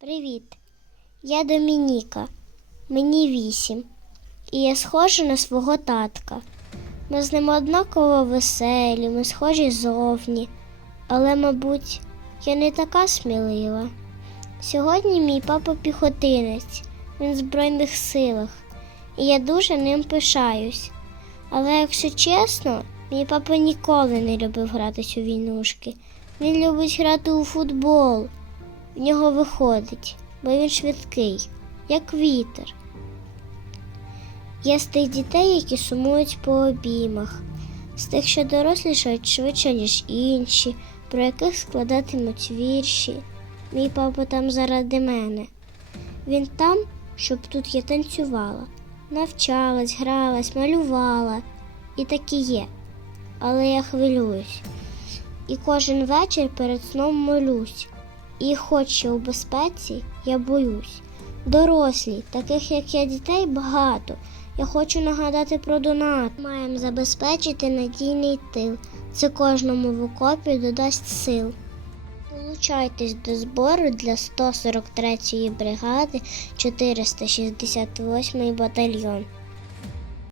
Привіт, я Домініка. Мені вісім. І я схожа на свого татка. Ми з ним однаково веселі, ми схожі зовні. Але, мабуть, я не така смілива. Сьогодні мій папа піхотинець, він в Збройних силах, і я дуже ним пишаюсь. Але якщо чесно, мій папа ніколи не любив гратись у війнушки. Він любить грати у футбол. В нього виходить, бо він швидкий, як вітер. Я з тих дітей, які сумують по обіймах, з тих, що дорослішають швидше, ніж інші, про яких складатимуть вірші. Мій папа там заради мене. Він там, щоб тут я танцювала, навчалась, гралась, малювала. І так і є. Але я хвилююсь. І кожен вечір перед сном молюсь. І хоч я у безпеці, я боюсь. Дорослі, таких як я дітей, багато. Я хочу нагадати про донат. Маємо забезпечити надійний тил. Це кожному в окопі додасть сил. Долучайтесь до збору для 143-ї бригади 468-й батальйон.